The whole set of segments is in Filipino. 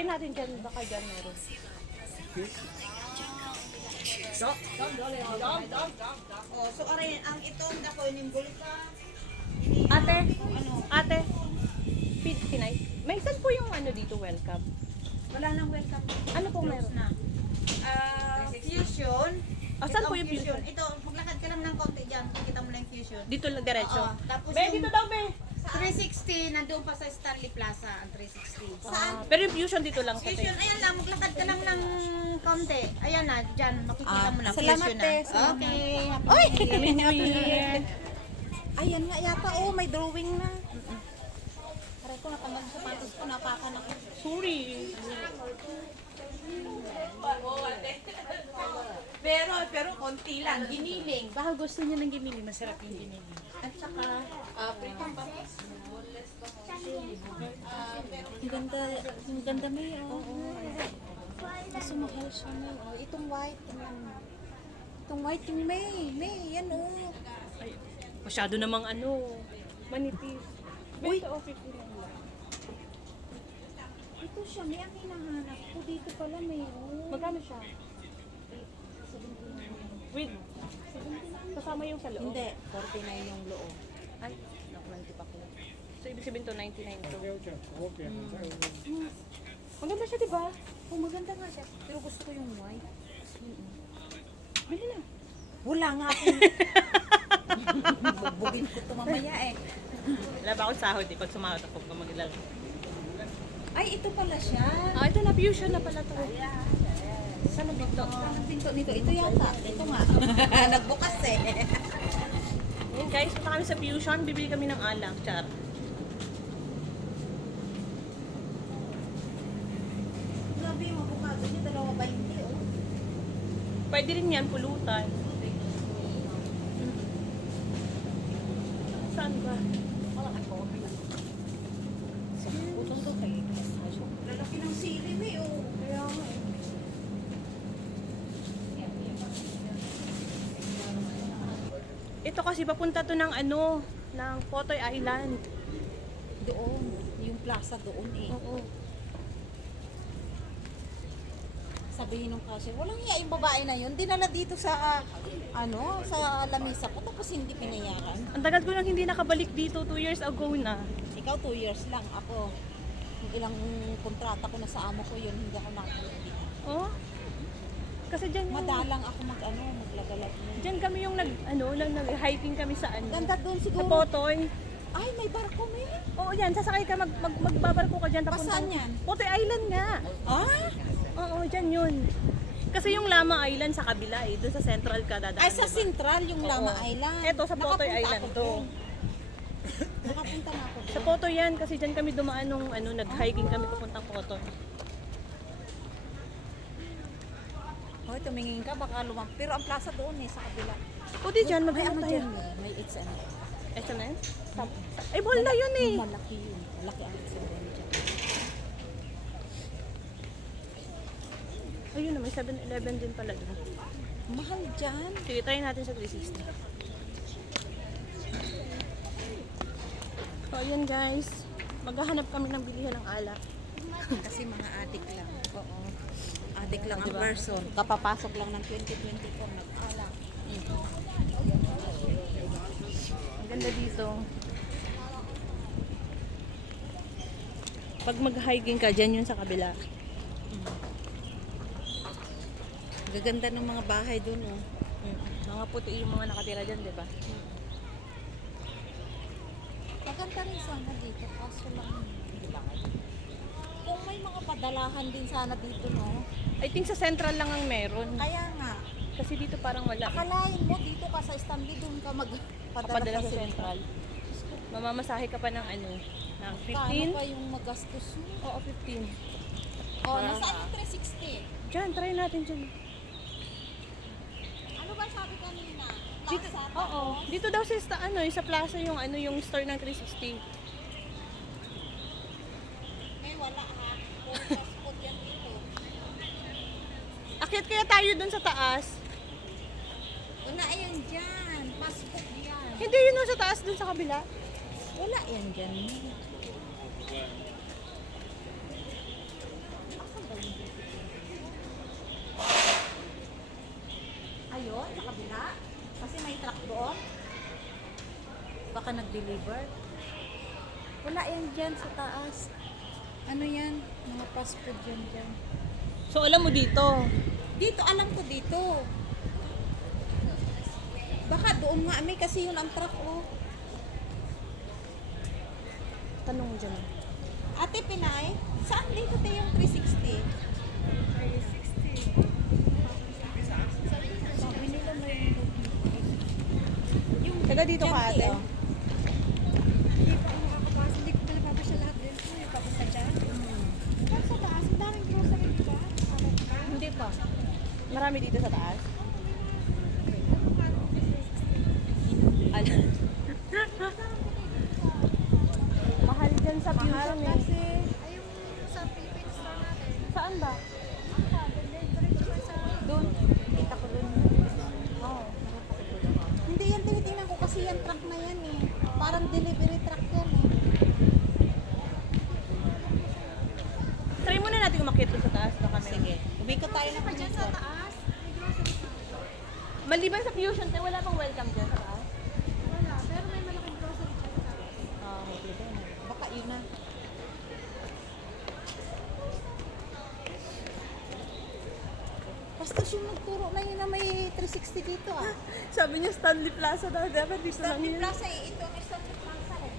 Try natin dyan. Baka dyan meron. Oh, so aray ang itong dako nimbul ka. Ate, Ano? ate. Pinay. May saan po yung ano dito, welcome? Wala nang welcome. Ano po meron? Na. Fusion. Ah, saan Ito po ang yung fusion? Ito, maglakad ka lang ng konti dyan. Kita mo lang yung fusion. Dito lang diretso. Oo. Tapos Be, yung dito daw, be. 360, nandoon pa sa Stanley Plaza, ang 360. Saan? Pero yung fusion dito lang sa Fusion, ayan lang, maglakad ka lang ng konti. Ayan na, dyan, makikita mo na. salamat, fusion te. na. Okay. Oy! Happy New Year. Ayan nga yata, oh, may drawing na. Aray ko, natanggal sa sapatos ko, napakan ako. Sorry. Pero konti lang, giniling. Baka gusto niya ng giniling. Masarap yung giniling. At saka, pritong patis. Ang ganda may, oh. Kaso mahal siya, may. Oh, itong white, itong white yung May, yan, oh. Ay, masyado namang ano, manipis. Uy! Benta o 50 lang. Ito siya, may ang hinahanap ko. Dito pala may, oh. Magkano siya? With, kasama yung sa loob? Hindi, 49 yung loob. Ay, naku, 90 pa ko. So, ibig sabihin to, 99 to. Maganda siya, diba? Oh, maganda nga siya. Pero gusto ko yung white. Bili na. Wala nga ako. Bugbugin ko ito mamaya eh. Wala ba akong sahod eh, pag sumahod ako, kung mag-ilala. Ay, ito pala siya. Ah, ito na, fusion na pala to. Saan ang bito? Ang pinto nito, ito yata. Ito nga. Nagbukas eh. Ayan guys, punta kami sa fusion, bibili kami ng alak, char. Grabe yung avocado niya, 2.20 oh. Pwede rin yan, pulutan. Saan ba? Putong to kayo. Lalaki ng sili may oh. Kaya nga eh. Ito kasi papunta to ng ano, ng Potoy Island. Doon. Yung plaza doon eh. Oo. Sabihin nung kasi, walang iya yung babae na yun. Dinala dito sa, sa lamisa ko. Tapos hindi pinayaran. Ang tagal ko lang hindi nakabalik dito, 2 years ago na. Ikaw 2 years lang. Ako, yung ilang kontrata ko na sa amo ko yun, hindi ako nakabalik dito. Oh? Kasi dyan yung, Madalang ako maglagalag. dyan kami yung nag-hiking kami sa ano. Ganda doon Sa siguro. Potoy. Ay, may barko may. Oo, yan. Sasakay ka, magbabarko ka dyan. Saan yan? Potoy Island nga. Ah? Oo, dyan yun. Kasi yung Lama Island sa kabila eh. Doon sa Central ka dadaan. Ay, sa diba? Central, yung Lama Oo. Island. Eto, sa Potoy Nakapunta Island ako to. doon. Nakapunta na ako doon. Sa Potoy yan. Kasi dyan kami dumaan nung nag-hiking kami papuntang Potoy. Hoy, tumingin ka, baka lumang. Pero ang plaza doon eh, sa kabila. O di dyan, May maghanap ano tayo. dyan eh, may H&M. S&M? Ay, mahal na yun eh. Malaki yun. Malaki ang H&M dyan. Ayun na, may 7-Eleven din pala doon. Mahal dyan. Sige, try natin sa 360. So, ayun guys. Maghahanap kami ng bilihan ng alak. Kasi mga adik lang. Oo. Adik lang ang Diba? person. Kapapasok lang ng 2024 nag-alak. Ang ganda dito. Pag mag-hiking ka, dyan yun sa kabila. Gaganda ng mga bahay doon oh. Mga puti yung mga nakatira dyan, di ba? Maganda rin sana dito. Kaso lang kung may mga padalahan din sana dito no. I think sa Central lang ang meron. Kaya nga. Kasi dito parang wala. Akalain mo dito ka sa Stanley doon ka magpadala Kapadala sa Central. Central. Mamamasahe ka pa ng ng Paano 15? pa yung magastos mo? Oo, 15. Oh, nasaan yung 360? Dyan, try natin dyan. Ano ba sabi kanina? Dito, Plaza? oo. Dito daw sa plaza yung store ng 360. May wala ha. Puro fast food yan dito. Akyat kaya tayo dun sa taas. Wala yan dyan. Fast food yan. Hindi yun sa taas dun sa kabila. Wala yan dyan. ka nag-deliver? Wala yan dyan sa taas. Ano yan? Mga fast food yan dyan. So, alam mo dito. Dito, alam ko dito. Baka doon nga may kasi yun ang truck oh. Tanong mo dyan. Ate Pinay, saan dito tayo yung 360? 360. Sabi nila may yung Taga dito ka, ate? oh. Hindi pa ako makakapasok. Hindi ko pinapapasya siya lahat din. Yung papunta dyan. Pero sa taas, ang daming grocery, di ba? Alam ka? Hindi pa. Marami dito sa taas. Al- Mahal dyan sa Fusion eh. Kasi, ay yung sa Philippine store natin. Saan ba? Doon. Kita ko doon. Oo. Hindi yan, tinitingnan ko kasi yan truck na yan eh. Parang delivery truck yan eh. Try muna natin umakyat doon sa taas. Baka meron. Sige. Umikot tayo ng Dyan sa taas, may grocery store. Maliban sa Fusion, tayo wala pang welcome dyan sa taas. Wala, pero may malaking grocery dyan sa taas. Okay din. Baka yun na. Basta yung nagturo na yun na may 360 dito ah. Sabi niya Stanley Plaza daw. Dapat dito lang Stanley yun. Plaza eh. Ito ang Stanley Plaza eh.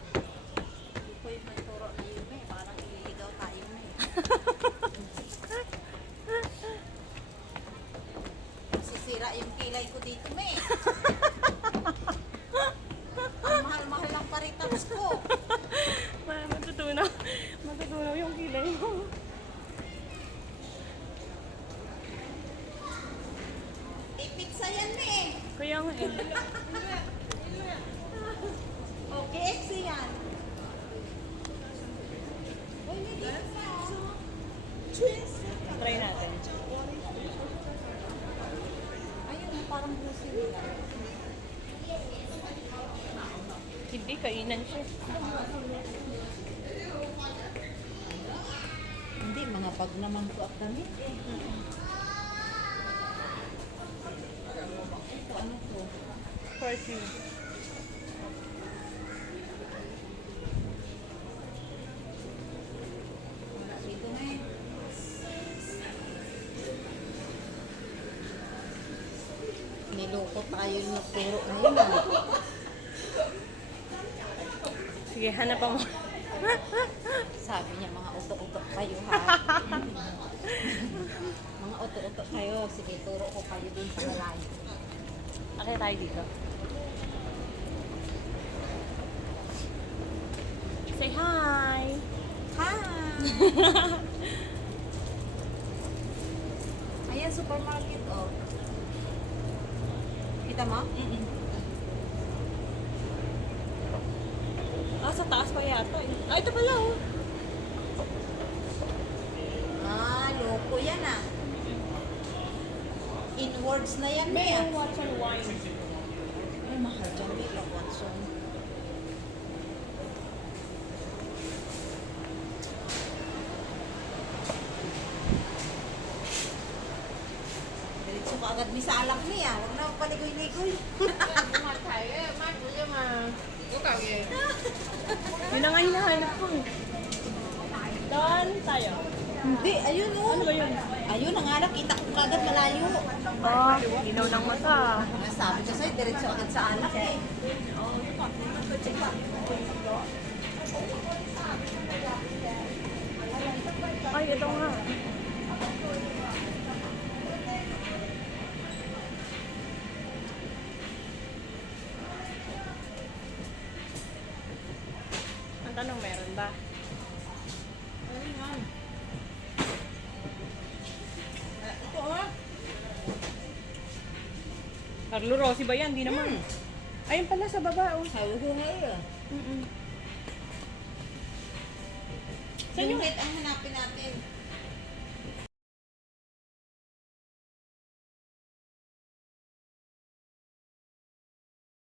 Ito yung nagturo na yun eh. Parang ililigaw tayo na eh. Masisira yung kilay ko dito, me. Ang mahal-mahal ng paritats ko. Matutunaw. Matutunaw yung kilay mo. Pizza yan, me. Kaya nga eh. O, KFC yan. Uy, may pizza. Cheese. Try natin. Ayun, parang grocery lang. Hindi, kainan siya. Hindi, mga bag naman ko at damit eh. Ito, ano to? Perfume. Wala dito na eh. Niloko tayo yung nagturo na yun ah. Sige, hanapan mo. Sabi niya, mga uto-uto kayo ha. Mga uto-uto kayo. Sige, turo ko kayo dun sa malayo. Okay, tayo dito. Say hi! Hi! Ayan, supermarket oh. Kita mo? Ah, sa taas pa yata eh. Ah, ito pala oh. Ah, loko yan ah. Inwards na yan May eh. Watson wine. Ay, mahal dyan Bella Watson. Diretso ka agad mi sa alak niya. Huwag na paligoy-ligoy. Yun na nga hinahanap ko eh. Doon tayo. Hindi, ayun oh. Ano ba yun? Ayun, ang alak. Kita ko kagad malayo. Ah, ilaw ng mata. Sabi ko sa'yo, diretso agad sa alak eh. Ay, ito nga. Ang tanong, meron ba? Ito oh. Carlo Rossi ba yan? Di naman. Ayun pala sa baba. Oh. Sabi ko ngayon. Mm-mm. Saan Yung yung... red ang hanapin natin.